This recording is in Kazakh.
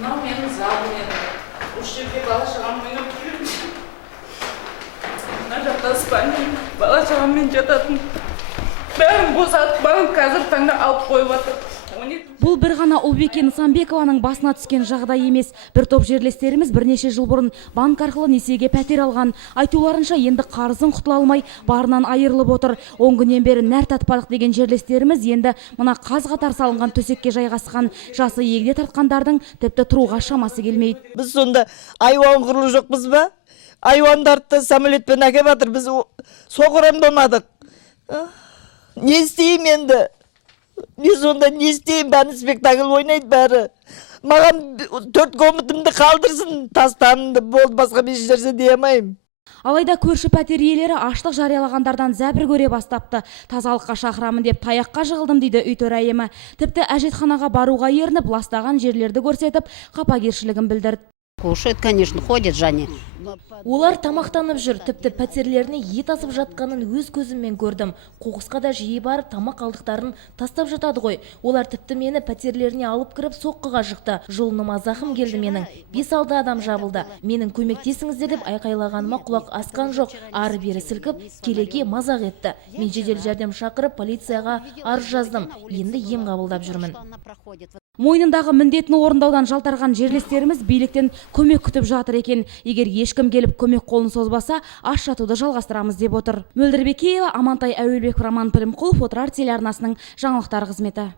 Мынау менің залым еді. Осы жерге бала-шағам ойнап жүрмін. Мына жақта спальня, бала-шағаммен жататын. Бәрін босатып, бәрін қазір таңда алып қойып жатыр. Бұл бір ғана Ұлбике Нысанбекованың басына түскен жағдай емес. Бір топ жерлестеріміз бірнеше жыл бұрын банк арқылы несиеге пәтер алған. Айтуларынша енді қарызын құтыла алмай, барынан айырылып отыр. 10 күннен бері нәр татпадық деген жерлестеріміз енді мына қаз қатар салынған төсекке жайғасқан. Жасы егде тартқандардың тіпті тұруға шамасы келмейді. Біз сонда айуан құрылы жоқпыз ба? Айуандарды самолетпен әкеп жатыр. Біз соғыран болмадық. Не істеймін енді? Мен сонда не істеймін? Бәрі спектакль ойнайды бәрі. Маған 4 комнатымды қалдырсын, тастанымды болды, басқа бір жерсе дей алмаймын. Алайда көрші пәтер иелері аштық жариялағандардан зәбір көре бастапты. Тазалыққа шақырамын деп таяққа жығылдым дейді үй төрайымы. Тіпті әжетханаға баруға ерініп, ластаған жерлерді көрсетіп, қапагершілігін білдірді. Кушает, конечно, ходит Жанне. Олар тамақтанып жүр, тіпті пәтерлеріне ет асып жатқанын өз көзіммен көрдім. Қоқысқа да жиі барып тамақ қалдықтарын тастап жатады ғой. Олар тіпті мені пәтерлеріне алып кіріп соққыға жықты. Жұлыныма зақым келді менің. 5-6 адам жабылды. Менің көмектесіңіздер деп айқайлағаныма құлақ асқан жоқ. Ары бері сілкіп, келеге мазақ етті. Мен жедел жәрдем шақырып полицияға арыз жаздым. Енді ем қабылдап жүрмін. Мойнындағы міндетін орындаудан жалтарған жерлестеріміз биліктен көмек күтіп жатыр екен. Егер ешкім келіп көмек қолын созбаса, аш жатуды жалғастырамыз деп отыр. Мөлдір Бекеева, Амантай Әуелбеков, Роман Пілімқұлов, Отырар телеарнасының жаңалықтар қызметі.